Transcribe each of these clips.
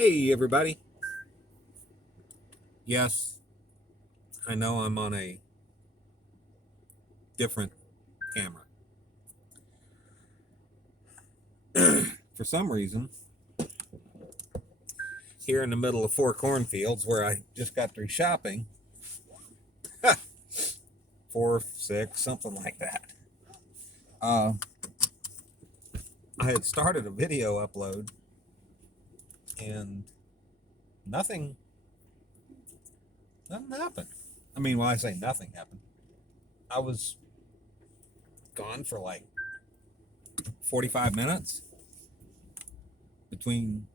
Hey, everybody. Yes, I know I'm on a different camera. For some reason, here in the middle of four cornfields where I just got through shopping, four, six, something like that. Uh, I had started a video upload and nothing, nothing happened. I mean, when I say nothing happened, I was gone for like 45 minutes between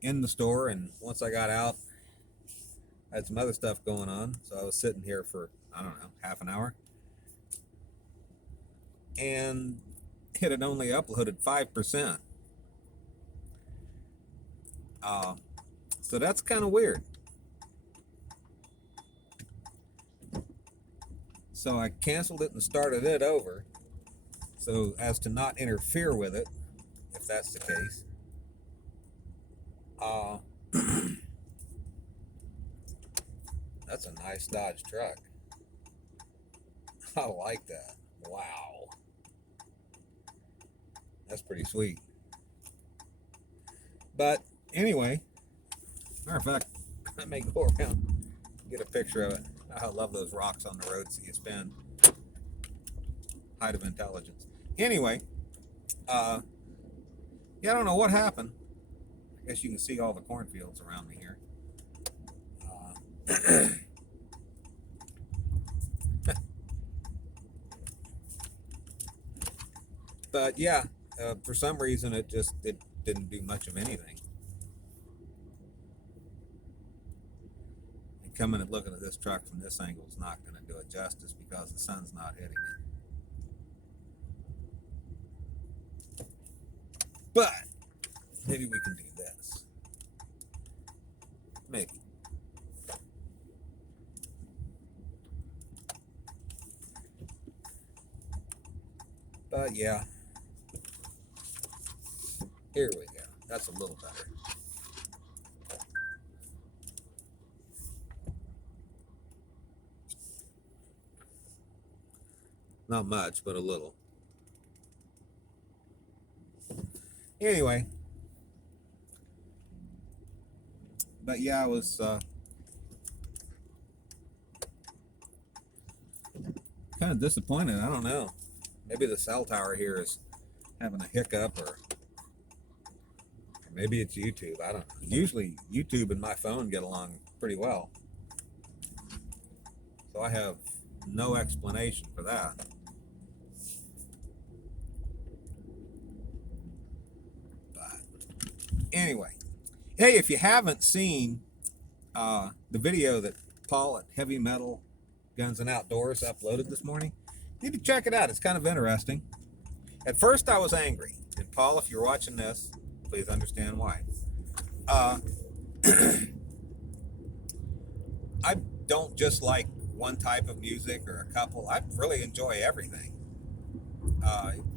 in the store and once I got out, I had some other stuff going on. So I was sitting here for, I don't know, half an hour. And it had only uploaded 5%. Uh, so that's kind of weird. So I canceled it and started it over so as to not interfere with it, if that's the case. Uh, that's a nice Dodge truck. I like that. Wow. That's pretty sweet. But anyway, matter of fact, I may go around and get a picture of it. I love those rocks on the road so you spin. Height of intelligence. Anyway, yeah, I don't know what happened. I guess you can see all the cornfields around me here. But yeah, for some reason it didn't do much of anything. And coming and looking at this truck from this angle is not going to do it justice because the sun's not hitting it. But maybe we can do this. Maybe. But yeah, here we go. That's a little better. Not much, but a little. Anyway, but yeah, I was kind of disappointed. I don't know. Maybe the cell tower here is having a hiccup, or maybe it's YouTube. I don't know. Usually, YouTube and my phone get along pretty well. So I have no explanation for that. But anyway, hey, if you haven't seen the video that Paul at Heavy Metal Guns and Outdoors uploaded this morning, you need to check it out. It's kind of interesting. At first, I was angry. And Paul, if you're watching this, please understand why. Uh, I don't just like one type of music or a couple. I really enjoy everything.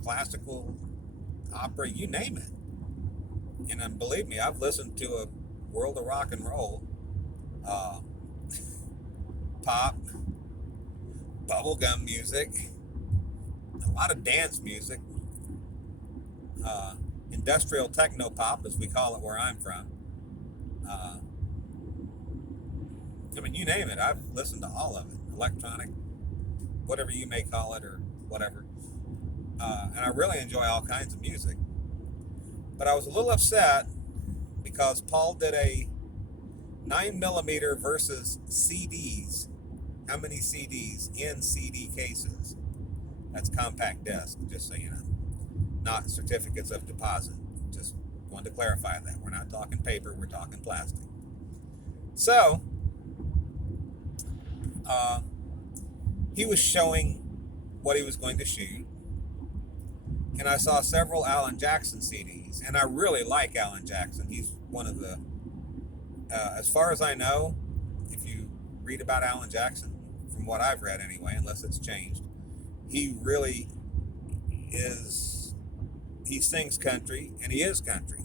Classical, opera, you name it. And believe me, I've listened to a world of rock and roll, uh, pop, bubblegum music, a lot of dance music, uh, industrial techno pop, as we call it where I'm from. Uh, I mean, you name it, I've listened to all of it. Electronic, whatever you may call it, or whatever. And I really enjoy all kinds of music. But I was a little upset because Paul did a 9mm versus CDs. How many CDs in CD cases? That's compact disc, just so you know. Not certificates of deposit. Just wanted to clarify that. We're not talking paper, we're talking plastic. So, he was showing what he was going to shoot. And I saw several Alan Jackson CDs. And I really like Alan Jackson. He's one of the, as far as I know, if you read about Alan Jackson, from what I've read anyway, unless it's changed, he really is, he sings country and he is country.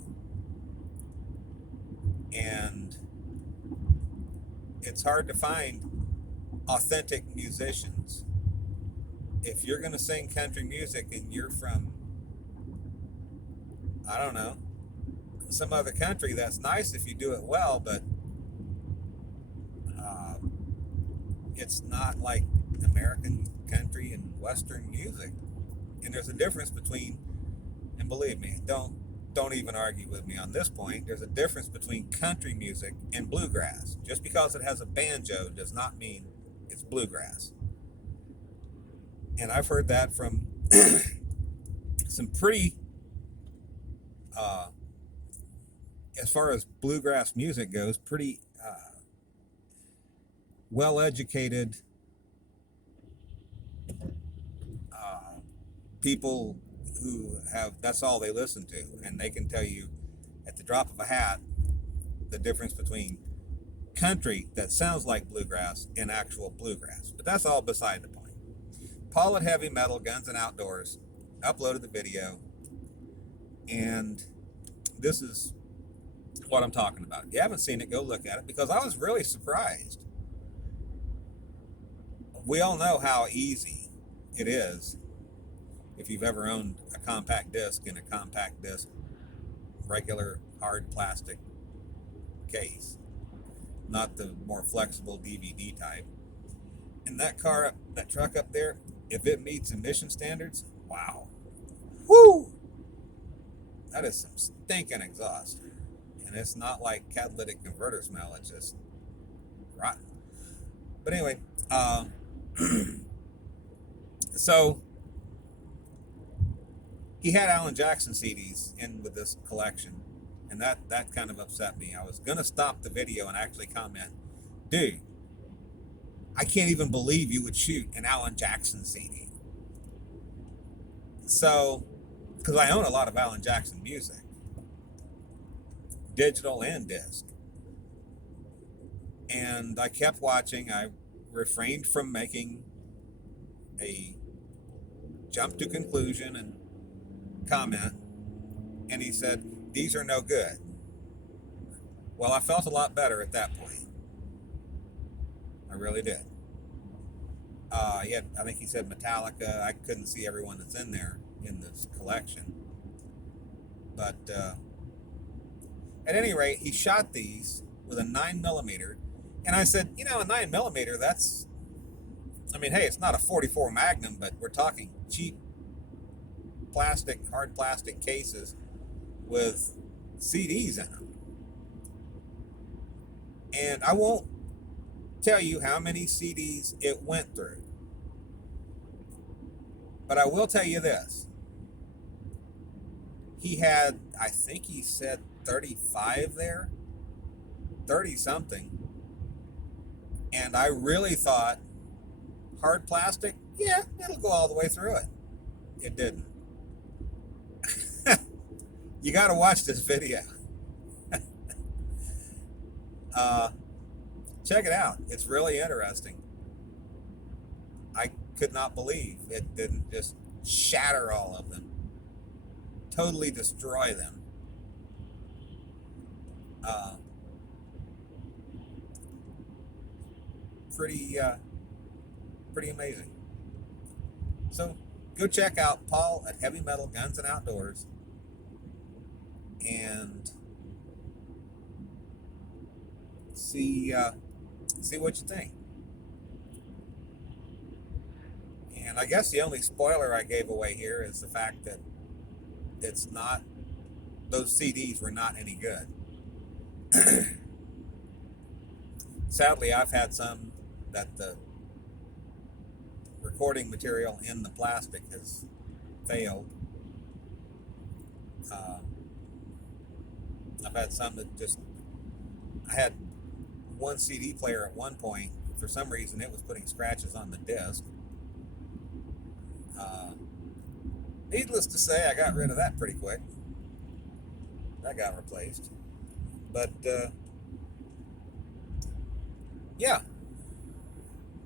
And it's hard to find authentic musicians. If you're going to sing country music and you're from, I don't know, some other country, that's nice if you do it well, but uh, it's not like American country and Western music. And there's a difference between, and believe me, don't even argue with me on this point. There's a difference between country music and bluegrass. Just because it has a banjo does not mean it's bluegrass. And I've heard that from some pretty, uh, as far as bluegrass music goes, pretty well educated uh, people who have that's all they listen to, and they can tell you at the drop of a hat the difference between country that sounds like bluegrass and actual bluegrass. But that's all beside the point. Paul at Heavy Metal Guns and Outdoors uploaded the video, and this is what I'm talking about. If you haven't seen it, go look at it, because I was really surprised. We all know how easy it is if you've ever owned a compact disc in a compact disc regular hard plastic case, not the more flexible DVD type. And that car, that truck up there, if it meets emission standards, wow, whoo, that is some stinking exhaust. And it's not like catalytic converter smell, it's just rotten. But anyway, so he had Alan Jackson CDs in with this collection, and that kind of upset me. I was gonna stop the video and actually comment, dude, I can't even believe you would shoot an Alan Jackson CD. So, because I own a lot of Alan Jackson music, digital and disc, and I kept watching. I refrained from making a jump to conclusion and comment, and he said, these are no good. Well, I felt a lot better at that point. I really did. I think he said Metallica. I couldn't see everyone that's in there in this collection. But at any rate, he shot these with a 9mm. And I said, a 9mm, that's, hey, it's not a 44 Magnum, but we're talking cheap plastic, hard plastic cases with CDs in them. And I won't tell you how many CDs it went through, but I will tell you this. He had, I think he said 35 there, 30 something. And I really thought, hard plastic, yeah, it'll go all the way through it. It didn't. You got to watch this video. Check it out. It's really interesting. I could not believe it didn't just shatter all of them, totally destroy them. Pretty amazing. So go check out Paul at Heavy Metal Guns and Outdoors, and see what you think. And I guess the only spoiler I gave away here is the fact that those CDs were not any good. Sadly, I've had some that the recording material in the plastic has failed. I've had some that I had one CD player at one point. For some reason, it was putting scratches on the disc. Needless to say, I got rid of that pretty quick. That got replaced. But, yeah.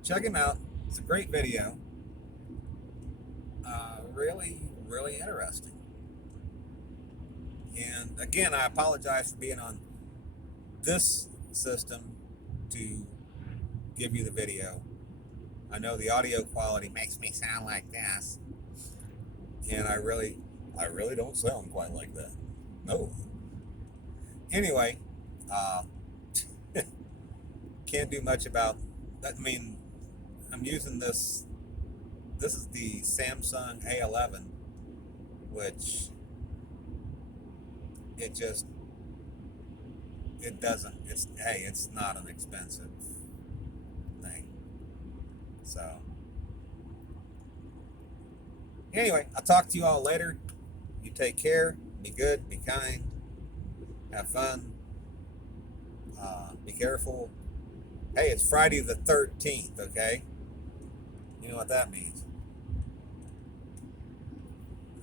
Check him out. It's a great video. Really, really interesting. And again, I apologize for being on this system to give you the video. I know the audio quality makes me sound like this, and I really don't sound quite like that. No. Anyway, uh, can't do much about that. I mean, I'm using this. This is the Samsung A11, which it just it doesn't. It's hey, it's not an expensive thing. So anyway, I'll talk to you all later. You take care. Be good. Be kind. Have fun. Be careful. Hey, it's Friday the 13th. Okay, you know what that means?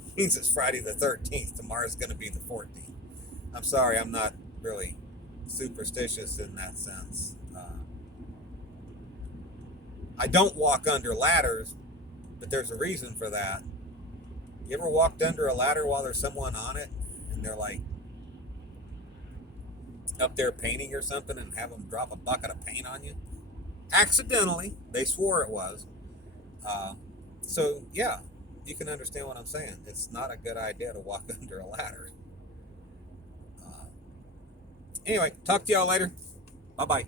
It means it's Friday the 13th. Tomorrow's going to be the 14th. I'm sorry, I'm not really superstitious in that sense. I don't walk under ladders, but there's a reason for that. You ever walked under a ladder while there's someone on it and they're like up there painting or something and have them drop a bucket of paint on you? Accidentally. They swore it was. Uh, so, yeah, you can understand what I'm saying. It's not a good idea to walk under a ladder. Uh, anyway, talk to y'all later. Bye bye.